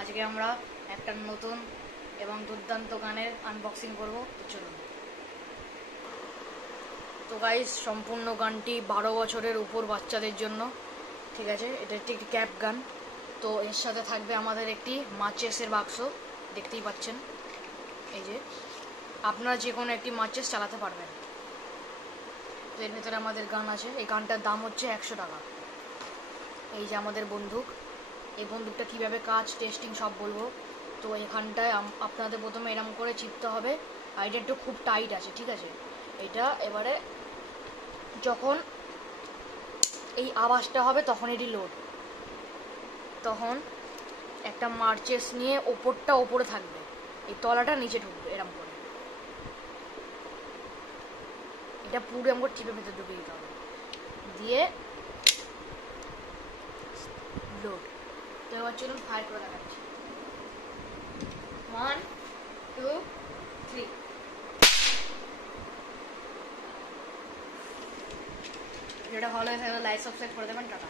আজকে আমরা একটা নতুন এবং দুর্দান্ত গানের আনবক্সিং করব। চলুন। তো গাইস, সম্পূর্ণ গানটি 12 বছরের উপর বাচ্চাদের জন্য, ঠিক আছে। এটা একটি ক্যাপ গান। তো এর সাথে থাকবে আমাদের একটি মাচেসের বাক্স, দেখতেই পাচ্ছেন। এই যে আপনারা যে কোনো একটি মাচেস চালাতে পারবেন। তো এর ভেতরে আমাদের গান আছে। এই গানটার দাম হচ্ছে 100 টাকা। এই যে আমাদের বন্দুক, এই বন্দুকটা কীভাবে কাজ টেস্টিং সব বলবো। তো এখানটায় আপনাদের প্রথমে এরম করে চিপতে হবে, আর এটা একটু খুব টাইট আছে, ঠিক আছে। এটা এবারে যখন এই আওয়াজটা হবে তখন এটি লোড, তখন একটা মার্চেস নিয়ে ওপরটা ওপরে থাকবে, এই তলাটা নিচে ঢুকবে এরম করে। এটা পুরো আমার টিপের ভেতর ঢুকে দিতে হবে, দিয়ে লোড। তো এবার চলুন ফায়ার করে দেখাচ্ছি। 1 2 3। যেটা ভালো হয়ে থাকলে লাইক সাবস্ক্রাইব করে দেবেন। টাটা।